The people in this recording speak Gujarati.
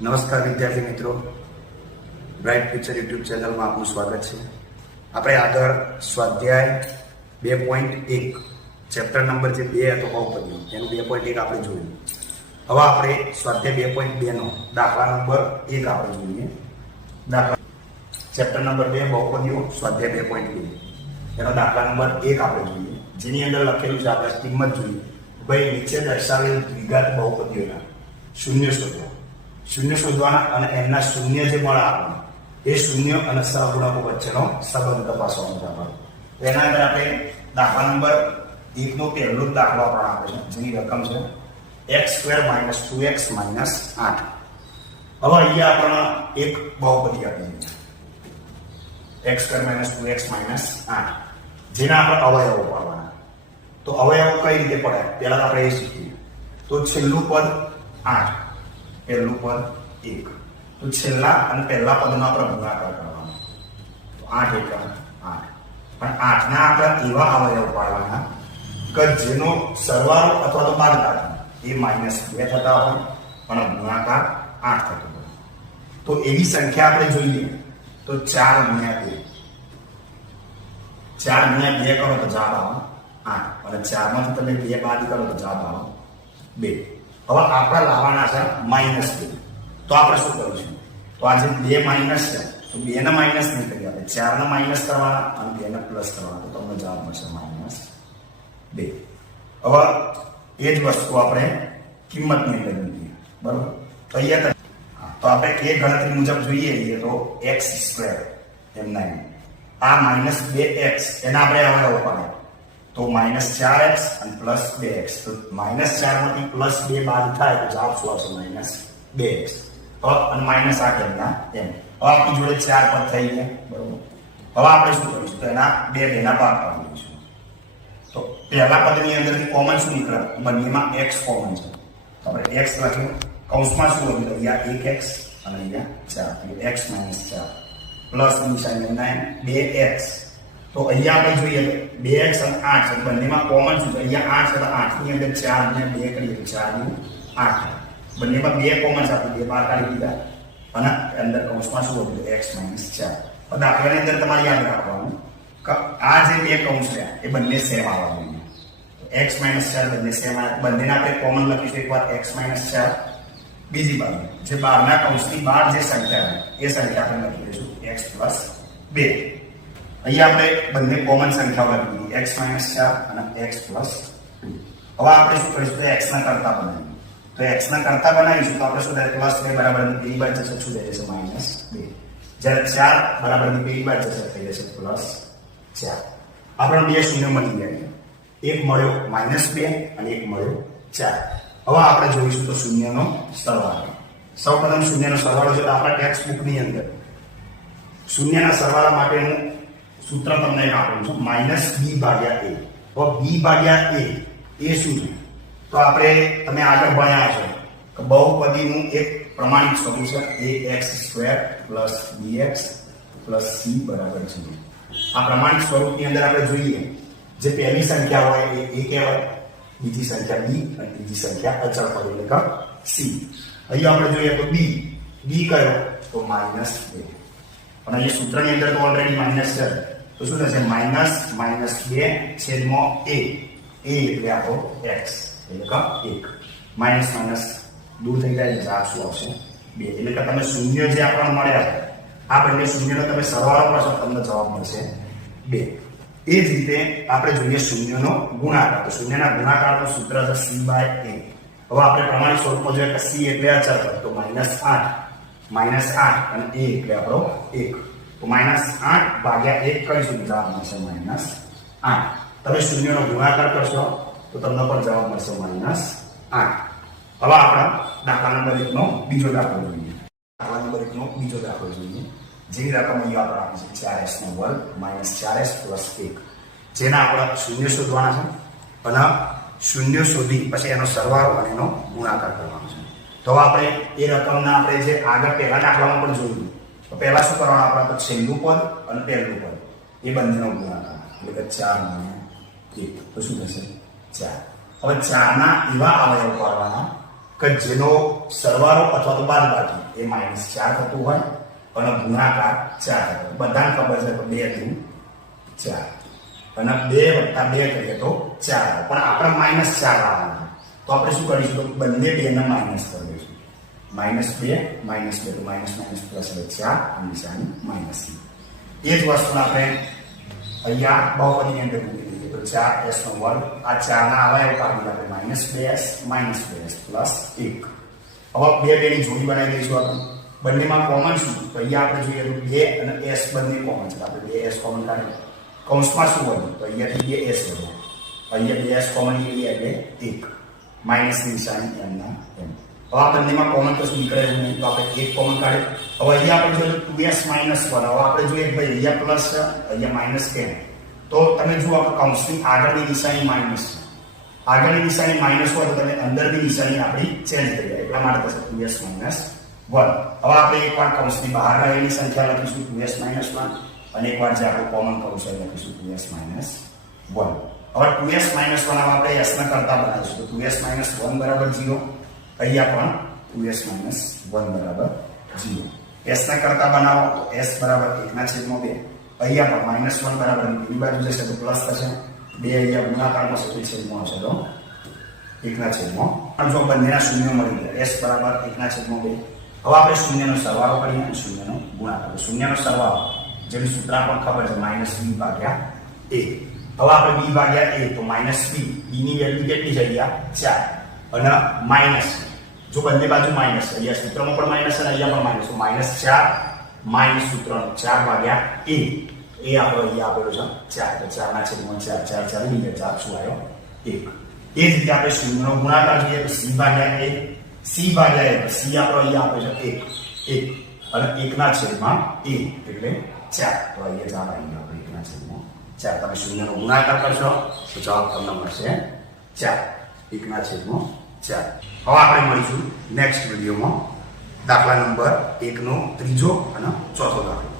નમસ્કાર વિદ્યાર્થી મિત્રો, બ્રાઇટ ફ્યુચર યુટ્યુબ ચેનલમાં આપનું સ્વાગત છે. આપણે આગળ સ્વાધ્યાય 2.1 ચેપ્ટર નંબર જે 2 હતો બહુપદીઓ એનું 2.1 આપણે જોયું. હવે આપણે સ્વાધ્યાય 2.2 નો દાખલા નંબર 1 આપણે જોઈએ. દાખલા ચેપ્ટર નંબર 2 બહુપદીઓ સ્વાધ્યાય 2.2 એનો દાખલા નંબર 1 આપણે જોઈએ, જેની અંદર લખેલું છે આપણે કિંમત જોઈએ. ભાઈ નીચે દર્શાવેલ દ્વિઘાત બહુપદીઓના શૂન્ય શોધો. શૂન્ય શોધવાના અને એમના શૂન્ય જે મળે આપણને એ શૂન્ય અને સહગુણકો વચ્ચેનો સંબંધ તપાસવાનો છે આપણે. એના અંદર આપણે દાખલા નંબર 1 નો પહેલો જ દાખલો આપણને આપે છે, જેની રકમ છે x² - 2x - 8. હવે અહીંયા આપણને એક બહુપદી આપી છે x² - 2x - 8, જેના આપણે અવયવો પાડવાના. તો અવયવો કઈ રીતે પડે પહેલા આપણે એ શીખીએ. તો છેલ્લું પદ 8, પહેલું પદ 1, તો છેલ્લા અને પહેલા પદનો આપણે ગુણાકાર કરવાનો. તો 8 × 8, પણ 8 ના આપણે એવા અવયવ પાડવાના કે જેનો સરવાળો અથવા તો બાદબાકી એ -2 થતા હોય અને ગુણાકાર 8 થતો હોય. તો એવી સંખ્યા આપણે જોઈએ તો 4 × 2, 4 × 2 કરો તો જવાબ આવે 8, અને 4 માંથી તમે 2 બાદ કરો તો જવાબ આવે 2. હવે આપણે લાવવાના છે -2. તો આપણે શું કરીશું? તો આ જે 2 માઇનસ છે તો 2 ને માઇનસ નહીં કરીએ આપણે, 4 ને માઇનસ કરવાના અને 2 ને પ્લસ કરવાના, તો તમને જવાબ મળશે -2. હવે એ જ વસ્તુ આપણે કિંમતની અંદર મૂકીએ, બરોબર? તો અહીંયા તો આપણે એ ગણતરી મુજબ જોઈએ તો x² એમના આ -2x એના આપણે અવયવ પાડે તો -4x અને +2x. તો -4 માંથી +2 બાદ થાય તો જવાબ શું આવશે? -2x. અને -8 એમના એમ. હવે આપણી જોડે 4 પદ થઈ ગયા, બરોબર? હવે આપણે શું કરીશું? તો એના 2 ના ભાગ પાડી દઈશું. તો પહેલા પદની અંદરથી કોમન શું નીકળે? બંનેમાં x કોમન છે, તો આપણે x લખ્યું, કૌંસમાં શું હતું? અહીંયા 1x અને અહીંયા 4, x - 4 પ્લસ નિશાની 2x. તો અહીંયા આપણે જોઈએ 2x અને 8 છે, બંનેમાં કોમન શું છે? અહીંયા 8 છે, તો 8 ની અંદર 4 ને 2 કરીએ તો 4 નું 8. બંનેમાં 2 કોમન છે, આપણે 2 બહાર કાઢી દીધા અને અંદર કૌંસમાં શું હતું? x - 4. તો દાખલાની અંદર તમારે યાદ રાખવાનું કે આ જે 2 કૌંસ છે એ બંને સેમ આવવા જોઈએ. x - 4 બંને સેમ આવે, બંનેને આપણે કોમન લખીશું એકવાર x - 4. બીજી બાજુ જે બહારના કૌંસની બહાર જે સંખ્યા છે એ સંખ્યા આપણે લખી દઈશું x + 2. અહીંયા આપણે બંને કોમન સંખ્યાઓ લખી દીધી, x - 4 અને x + 2. હવે આપણે શું કરીશું? તો x ના કરતા બનાવીશું. તો x ના કરતા બનાવીશું તો આપણે શું થાય? +2 બરાબરની પેલી બાજુ જશે, શું થઈ જશે? -2. જ્યારે 4 બરાબરની પેલી બાજુ જશે, થઈ જશે +4. આપણે 2 શૂન્ય મળી ગયા, એક મળ્યો -2 અને એક મળ્યો 4. હવે આપણે જોઈશું તો શૂન્યનો સરવાળો. સૌપ્રથમ શૂન્યનો સરવાળો છે તો આપણા ટેક્સ્ટ બુકની અંદર શૂન્યના સરવાળા માટેનું સૂત્ર તમને આપેલું છે -b/a. તો b/a એ શું છે? તો આપણે તમે આગળ ભણ્યા છો કે બહુપદીનું એક પ્રમાણિત સ્વરૂપ છે ax² + bx + c બરાબર 0. આ પ્રમાણિત સ્વરૂપની અંદર આપણે જોઈએ જે પહેલી સંખ્યા હોય એ a કહેવાય, બીજી સંખ્યા b અને ત્રીજી સંખ્યા અચળ પદ એટલે કે c. અહીંયા આપણે જોઈએ તો b કયો? તો -2. અને એ સૂત્રની અંદર તો ઓલરેડી માઇનસ છે, તો શું થશે? -2 છેદમાં a એટલે આપણો x એટલે કે 1. - દૂર થઈ જાય એટલે જવાબ શું આવશે? 2. એટલે કે તમે શૂન્ય જે આપણને મળ્યા આ બંને શૂન્યનો તમે સરવાળો કરશો તમને જવાબ મળશે 2. એ જ રીતે આપણે જોઈએ શૂન્યનો ગુણાકાર. તો શૂન્યના ગુણાકારનું સૂત્ર છે c/a. હવે આપણે પ્રમાણિત સ્વરૂપમાં જોઈએ કે c એટલે અચળ પદ, તો -8 અને a એટલે આપણો 1. તો -8/1 કરીશું, જવાબ મળશે -8. તમે શૂન્યનો ગુણાકાર કરશો તો તમને પણ જવાબ મળશે -8. હવે આપણે દાખલા નંબર 1 નો બીજો દાખલો જોઈએ. દાખલા નંબર 1 નો બીજો દાખલો જોઈએ, જેની રકમ અહીંયા આપણે આપી છે 4x² - 4x + 1. જેના આપણે શૂન્ય શોધવાના છે અને શૂન્ય શોધી પછી એનો સરવાળો અને એનો ગુણાકાર કરવાનો છે. તો આપણે એ રકમના આપણે જે આગળ પહેલા દાખલામાં પણ જોયું, તો પહેલા શું કરવાનું? આપણે તો છેલ્લું પદ અને પહેલું પદ એ બંનેનો ગુણાકાર એટલે કે 4 - 1. તો શું થશે? 4. હવે 4 ના એવા અવયવ પાડવાના કે જેનો સરવાળો અથવા તો બાદબાકી એ -4 થતું હોય અને ગુણાકાર 4 થતો હોય. બધાને ખબર છે કે 2 × 4 અને 2 + 2 કરીએ તો 4, પણ આપણે -4 લાવવાનું. તો આપણે શું કરીશું? તો બંને 2 ને માઇનસ કરી દઈશું. -2 તો માઇનસ પ્લસ એટલે 4 નિશાની માઇનસ. એ જ વસ્તુ આપણે અહીંયા બહુપદીની અંદર મૂકી દઈએ તો 4s નો વર્ગ. આ 4 ના અવયવ કાઢી આપણે -2s પ્લસ 1. હવે 2 ની જોડી બનાવી દઈશું આપણે. બંનેમાં કોમન શું? તો અહીંયા આપણે જોઈએ તો 2 અને s બંને કોમન છે. આપણે 2s કોમન કાઢીએ. કૌંસમાં શું વધ્યું? તો અહીંયાથી 2s વધ્યું. અહીંયા 2s કોમન લઈએ એટલે 1. માઇનસની નિશાની એમના એમ. હવે આ બંનેમાં કોમન તો શું નીકળે નહીં, તો આપણે 1 કોમન કાઢીએ. હવે અહીંયા આપણે જોઈએ 2s - 1. હવે આપણે જોઈએ ભાઈ અહીંયા પ્લસ છે, અહીંયા માઇનસ કેમ? તો તમે જુઓ કે કૌંસની આગળની નિશાની માઇનસ છે. આગળની નિશાની માઇનસ હોય તો તમે અંદરની નિશાની આપણી ચેન્જ થઈ જાય. એટલા માટે થશે 2s - 1. હવે આપણે એકવાર કૌંસની બહાર રહેલી સંખ્યા લખીશું 2s - 1 અને એકવાર જે આપણે કોમન કૌંસ લખીશું 2s - 1. હવે 2s - 1 આપણે s ના કરતા બનાવીશું. તો 2s - 1 બરાબર 0. અહીંયા પણ 2s - 1 બરાબર 0. s ના કરતા બનાવો તો s બરાબર 1/2. અહીંયા પણ -1 બરાબર બીજી બાજુ જશે તો પ્લસ થશે. 2 અહીંયા ગુણાકારમાં છે તો છેદમાં આવશે તો 1/2. અને જો બંનેના શૂન્ય મળી ગયા s બરાબર 1/2. હવે આપણે શૂન્યનો સરવાળો કરીએ અને શૂન્યનો ગુણાકાર. શૂન્યનો સરવાળો જેનું સૂત્ર પણ ખબર છે -b/a. હવે આપણે b/a તો -b. b ની વેલ્યુ કેટલી છે? અહીંયા 4 અને માઇનસ. જો બંને બાજુ માઇનસ, અહીંયા સૂત્રમાં પણ માઇનસ અને અહીંયા પણ માઇનસ. તો -4 માઇનસ સૂત્રનો 4/a. એ આપણો અહીંયા આપેલો છે 4. તો 4/4 4 4 શું આવ્યો? 1. એ જ રીતે આપણે શૂન્યનો ગુણાકાર જોઈએ તો c/a. c/a c આપણો અહીંયા આપે છે 1 અને 1/a એટલે 4. તો અહીંયા જવાબ આવી ગયો 1/4. તમે શૂન્યનો ગુણાકાર કરશો તો જવાબ તમને મળશે 4. 1/4. હવે આપણે મળીશું નેક્સ્ટ વિડીયોમાં દાખલા નંબર 1 નો ત્રીજો અને ચોથો દાખલો.